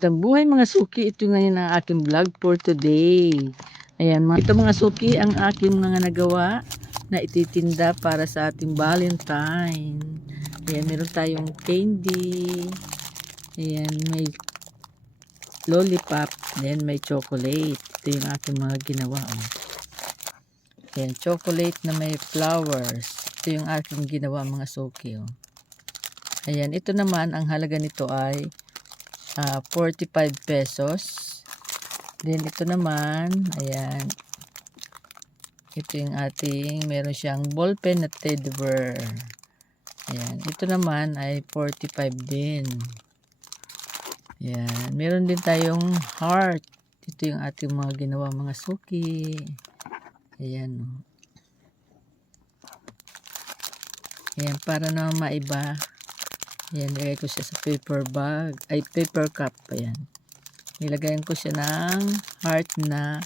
Buhay mga suki, ito ngayon ang aking vlog for today. Ayan, ito mga suki ang aking mga nagawa na ititinda para sa ating Valentine. Ayan, meron tayong candy. Ayan, may lollipop. Then may chocolate. Ito yung aking mga ginawa. Oh. Ayan, chocolate na may flowers. Ito yung aking ginawa mga suki. Oh. Ayan, ito naman, ang halaga nito ay 45 pesos. Then ito naman, ayan, ito yung ating, meron siyang ballpen na teddy bear. Ayan, ito naman ay 45 din. Ayan, meron din tayong heart. Ito yung ating mga ginawa mga suki. Ayan. Ayan, para na maiba. Ayan, nilagay ko siya sa paper bag, ay paper cup. Ayan. Nilagayan ko siya ng heart na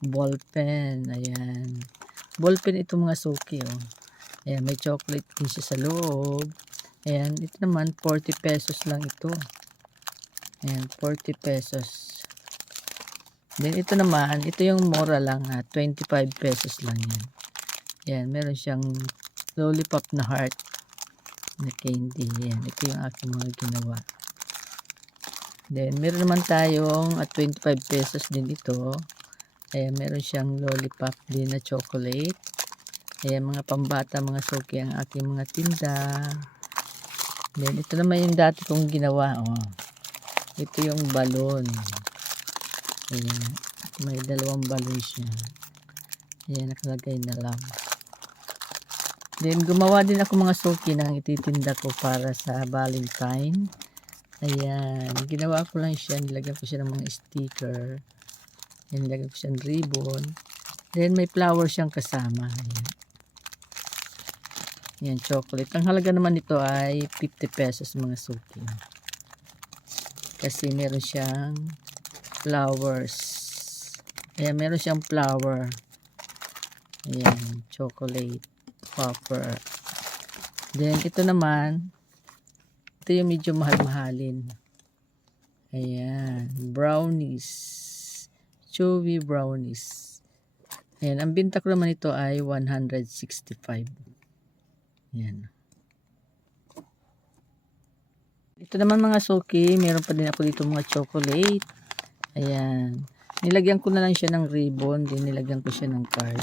ballpen. Ayan. Ballpen ito mga suki. Oh. Ayan, may chocolate din siya sa loob. Ayan, ito naman 40 pesos lang ito. Ayan, 40 pesos. Then ito naman, ito yung mura lang ha. 25 pesos lang yan. Ayan, meron siyang lollipop na heart na candy. Yan. Ito yung aking mga ginawa. Then, meron naman tayong at 25 pesos din ito. Ayan, meron siyang lollipop din na chocolate. Ayan, mga pambata, mga suki ang aking mga tinda. Then, ito naman yung dati kong ginawa. Oh. Ito yung balon. Ayan. May dalawang balon siya. Ayan, nakalagay na lang. Then, gumawa din ako mga suki ng ititinda ko para sa Valentine. Ayan. Ginawa ko lang siya. Nilagyan ko siya ng mga sticker. Ayan, nilagyan ko siya ng ribbon. Then, may flower siyang kasama. Ayan. Ayan, chocolate. Ang halaga naman nito ay 50 pesos mga suki. Kasi meron siyang flowers. Ayan, meron siyang flower. Ayan, chocolate. Popper. Then, ito naman, ito yung medyo mahal-mahalin. Ayan, brownies. Chewy brownies. Ayan, ang binta ko naman ito ay 165. Ayan. Ito naman mga suki, meron pa din ako dito mga chocolate. Ayan. Nilagyan ko na lang siya ng ribbon, din nilagyan ko siya ng card.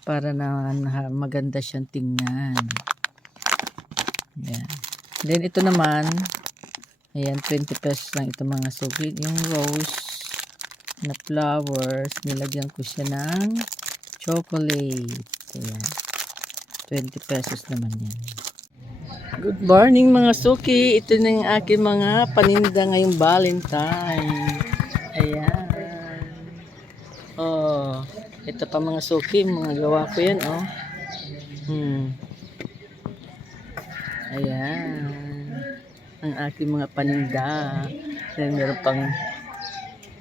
Para na maganda siyang tingnan. Ayan. Then ito naman, ayan, 20 pesos lang ito mga suki. Yung rose na flowers, nilagyan ko siya ng chocolate. Ayan. 20 pesos naman yan. Good morning mga suki. Ito na yung aking mga paninda ngayong Valentine. Ayan. Oh. Ito pa mga suki, mga gawa ko yan, oh. Ayan. Ang aking mga paninda. Then meron pang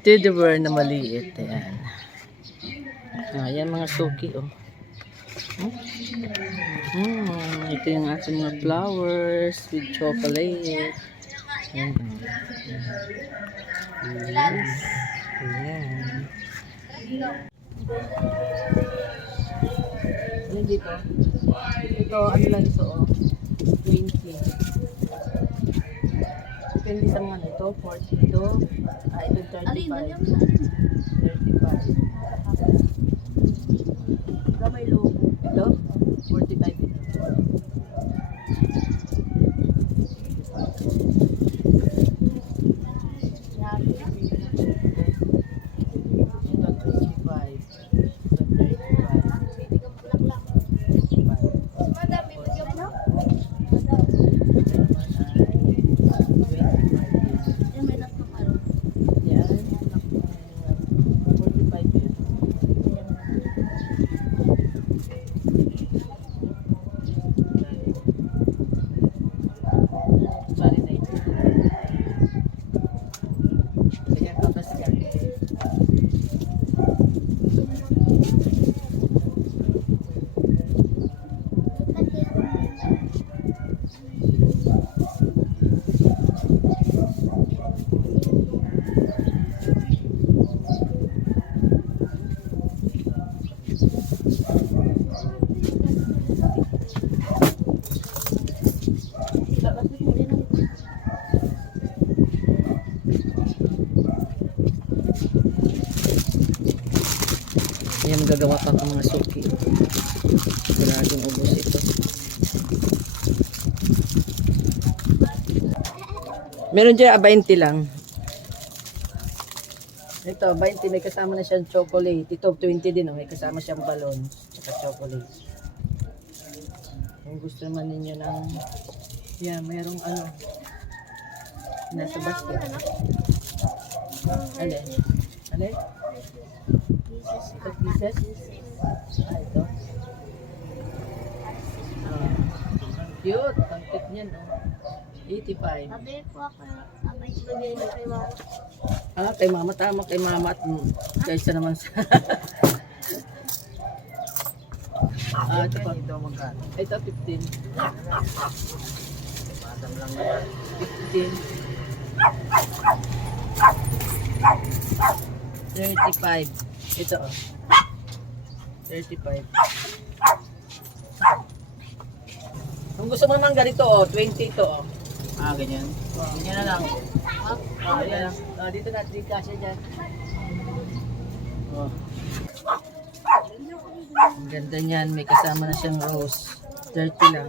teddy bear na maliit. Ayan. Ayan mga suki, oh. Ito yung ating mga flowers with chocolate. Ayan. Yes. Ayan. Ano dito? Ito, ano lang ito, oh. 20. Depende sa mga ito, 40 ito. Ito 35. 35. Ito may logo. Ito, 45 ito. Ayan, gagawa pa ng mga suki. Siguradong ubos ito. Meron dyan, 20 lang. Ito, 20, may kasama na siyang chocolate. Ito, 20 din, may kasama siyang balon. Tsaka chocolate. Kung gusto naman ninyo ng... Yan, merong ano. Nasa basket. Alin? Alin? Ito, pieces? Ah, ito. Ah, cute. Ang cute niyan, no? 85. Sabi ko ako, abay ibigay mo kay mama. Ah, kay mama. Tama, kay mama. At kaysa naman sa... ah, ito pa. Ito magkano? Ito, 15. Madam lang naman. 15. 35. Ito, oh. 35. Kung gusto mo naman ganito, oh, 20 ito, oh. Ah, ganyan. Ganyan na lang. Ah, yan. Ah, dito na, di kasya dyan. Oh. Ang ganda niyan, may kasama na siyang rose. 30 lang.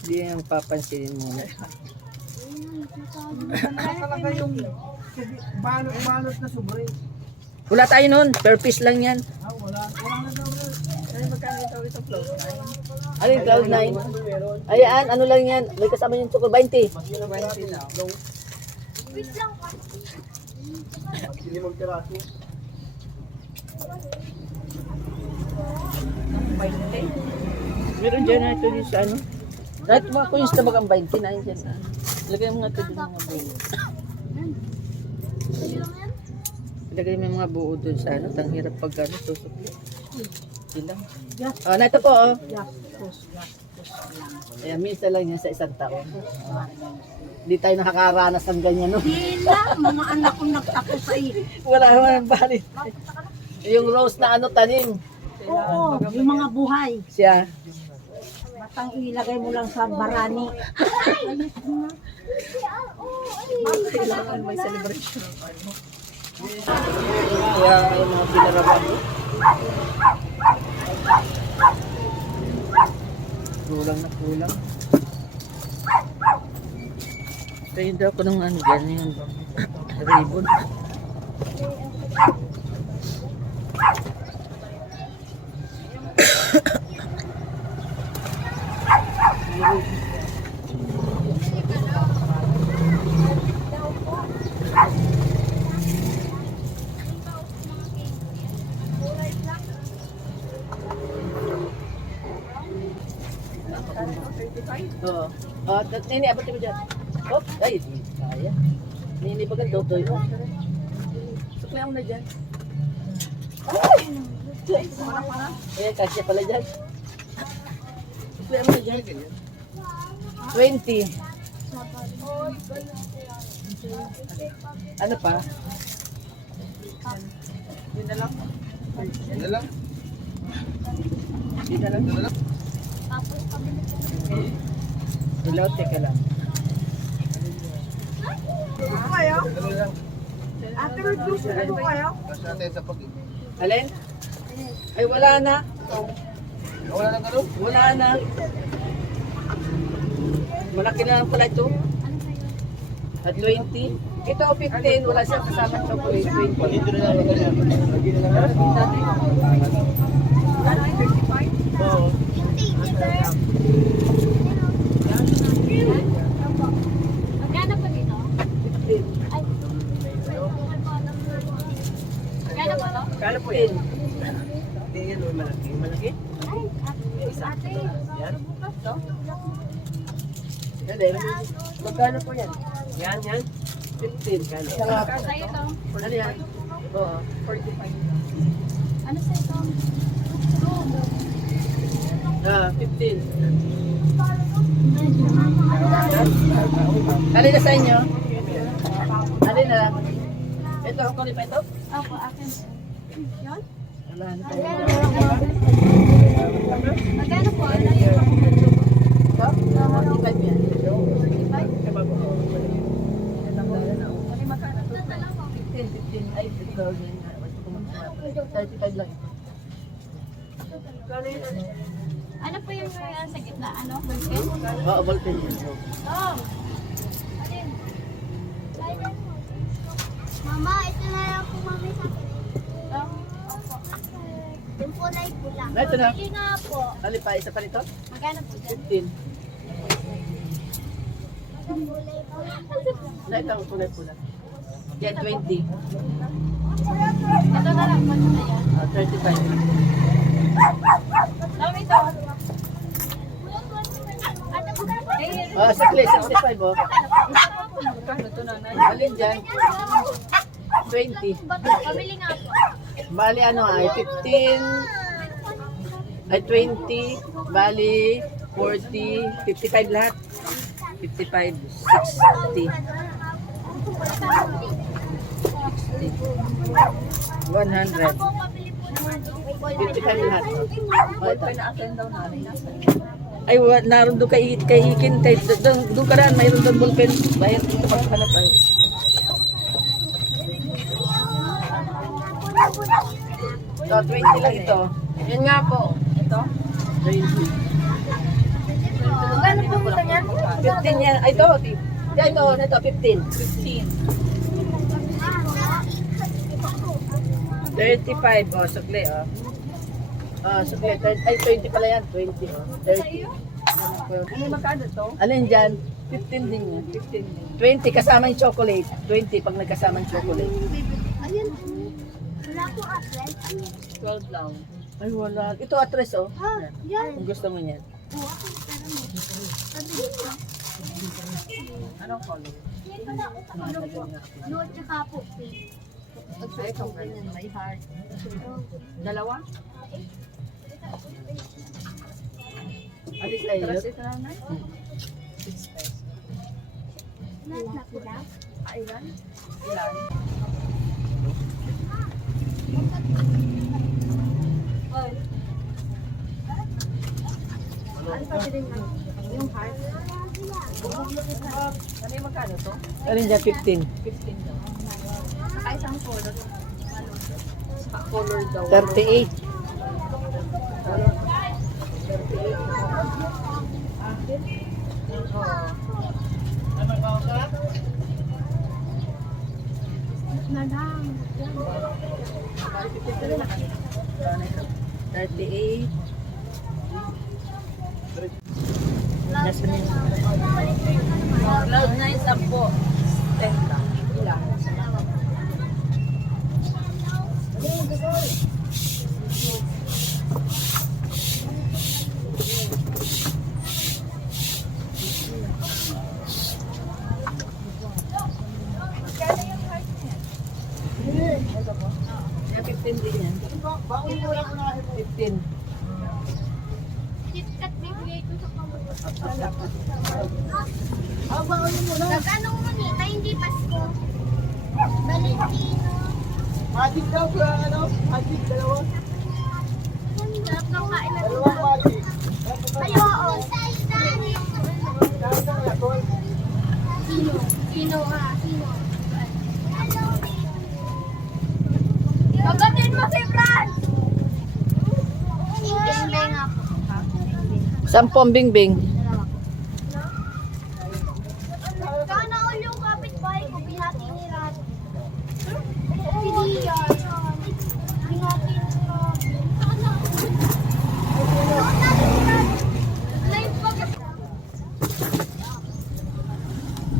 Hindi yung papansinin muna. Talaga yung balot na sobre. Wala tayo nun, per piece lang yan. Ah, wala. Wala na daw. Ay, magkano ito close na? Ano yung cloud 9? Ayan, ano lang yan, may kasama yung choco 20. Mas yun ang 20 na. Hindi mo tiraso. Meron dyan na ito yung sa ano. Kahit mga coins na bagang 20 na yun dyan. Lagay mo nga ito dun mga buo. Lagay mo yung mga buo dun sa ano. Tang hirap pag ano, susukli. Silang. Oh, na ito po, oh. Ayan, minsan lang yan sa isang taon. Hindi tayo nakakaranas ng ganyan, no? Hila, mga anak kong nagtapos sa iyo. Wala naman ang balit. Yung rose na ano, tanim. Oo, yung mga buhay. Siya. Matang ilagay mo lang sa barani. Kailangan may celebration. Kaya yung mga pinaraban mo. Kulang na kulang. Kaya daw ko ng ano, ganyan. Ribbon. Oo. Ah, nini, abot mo dyan. Oh, ay, kaya. Nini, bagal totoy. Oh. Suklihan mo na dyan. Eh, kasya pala dyan. Suklihan mo na dyan. 20. Ano pa? Yun na lang. Yun na lang. Di na lang. Yun na lang. Hello, teka lang. Kayo? Ano lang. After reviews, ano kayo? Mas natin sa pag... Alin? Ay, wala na. Wala na gano'n? Wala na. Malaki na lang pala ito. At 20. Ito 15, wala siyang kasama chocolate. 20. Dito na lang. Lagi na lang. Oo. Magkano pa dito? 15. Ay, magkano pa to? Kala po yun. Hindi yan o malaki. Malaki? Ay, ate, bukas to? Yan eh. Magkano po yan? Yan, yan. 15. Kala. Sa'yo to? Ano yan? Oo. 45. Ano sa'yo to? 15. Alin na sa inyo? Alin na lang? Ito, ako pa ito? Opo, akin. Yan? Wala na. Magkano po? Ano yung Ito? 45 yan. 15. Ay, 15,000. 35 lang ito. Ano po yung sa gitna? Ano? Ballpen? Oo, ballpen yan. Oh! Alin? Mama, ito na lang po mami sa akin. Opo. Yung kulay pula. Ito na. Pili nga po. Alin pa, isa pa nito? Magkano po dyan? 15. Kulay pula. Na ito, kulay pula. Yan, 20. Ito na lang. Ano na yan? 35. Mami, ito. Sakli, 65 oh. Magkano ito na? Alin dyan? 20. Pabili nga po. Bali ano ay 15, ay 20, bali 40, 55 lahat. 55, 60, 100. 55 lahat. Oh, ito. Ay, naroon doon kay Ikin, doon ka rin, mayroon doon ballpen. Bayan dito paghanap ay. So, 20 lang ito. Yan nga po. Ito. 20. Magkano po ito niyan? 15 yan. Ay, ito. Ito, 15. 35, oh, sukli, oh. Sukli, ay, 20 pala yan, 20, oh. 30. Ano magkano to? Alin dyan? 15 din yan. 20 kasama yung chocolate. 20 pag nagkasama yung chocolate. Ayan. Wala po address. 12 lang. Ay, wala. Ito address, oh. Ha? Yan. Kung gusto mo niyan. Anong color? No, tsaka po pink. Ay, ito ganyan. May heart. Dalawa? Alis tayo. Ito na na? 6 pesos. Ilan? Ilan? Oy. Ano pa din yung heart? Ano yung magkano to? Alin dyan? 15. 15 daw. Saka isang color. Saka color daw. 38. Madam. 38. Cloud 9, 10. 10 lang. Ilan? Yan, 15 din yan. 15. KitKat bibigay ko sa pamilya. Nag-ano mo nita, hindi Pasko. Valentino. Magic daw sa ano? Magic, dalawa. Sarap ng kain na Dalawang magic. Ayo, oo. Sino? Sino nga? Sino? Pagdating mo si Fran! Bing-bing ako. 10 bingbing. Kana all yung kapitbahay ko, binati ni Rat. Si Dian. Binati ni Rat. Live pag...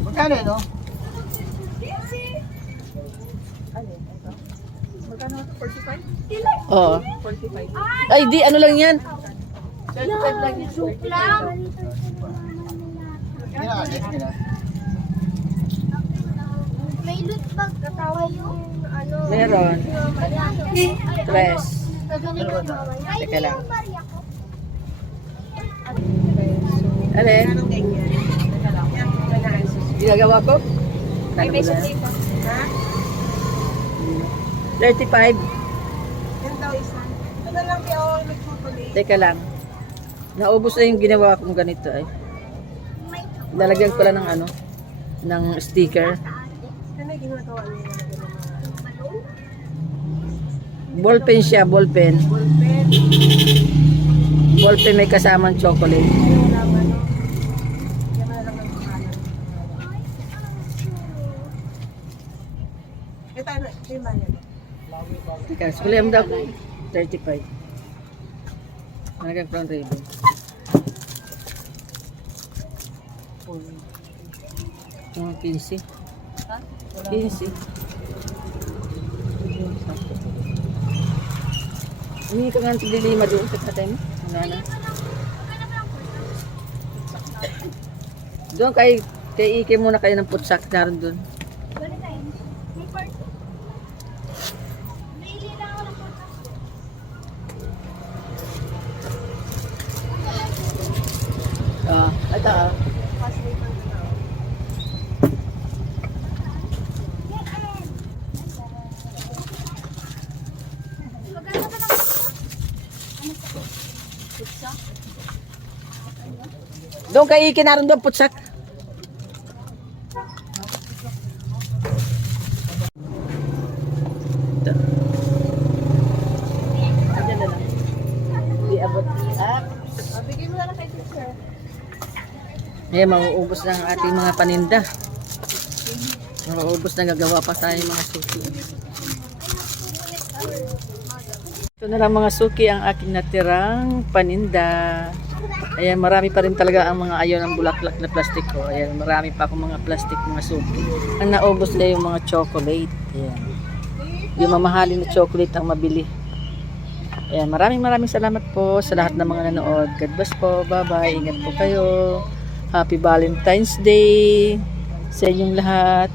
Magkano no? Magkano? 45? Oo. 45. Ay, di, ano lang yan? 35 lang yan. Soup lang. Kina. May loot bag katawa yung ano. Meron. Tres. Teka Teka lang. Alin? Anong ganyan? Yan, ganaan. Ginagawa ko? Ay, may Ano ba? susi pa. Ha? 35. Yan daw isa. Ito na lang yung nagtutuloy. Teka lang. Naubos na yung ginawa kong ganito ay. Lalagyan ko lang ng ano, ng sticker. Ano yung ginagawa nila? Ballpen siya, ballpen. Ballpen. Ballpen may kasamang chocolate. Yung lang ano. Yan na lang ang pangalan. Ito ano, lima yan. Teka, sulihan mo daw. 35. Nalagyan ko ng ribbon. Mga 15. Ha? 15. Hindi ka nga dilima doon sa tatay mo. Wala na. Doon kay Ike muna kayo ng putsak naroon doon. Balik tayo. May party. Bili lang ako ng photos. Ito ah. Magkano ba ng Doon kay Ike naroon doon putsak. Ito. Diyan na lang. Di abot. Bigyan mo na lang kay teacher. Ayan, mauubos na ang ating mga paninda. Mauubos na, gagawa pa tayo mga suki. Ito na lang mga suki ang aking natirang paninda. Ayan, marami pa rin talaga ang mga ayaw ng bulaklak na plastic ko. Ayan, marami pa akong mga plastic mga suki. Ang naubos na yung mga chocolate. Ayan. Yung mamahalin na chocolate ang mabili. Ayan, maraming salamat po sa lahat ng mga nanood. God bless po. Bye-bye. Ingat po kayo. Happy Valentine's Day sa inyong lahat.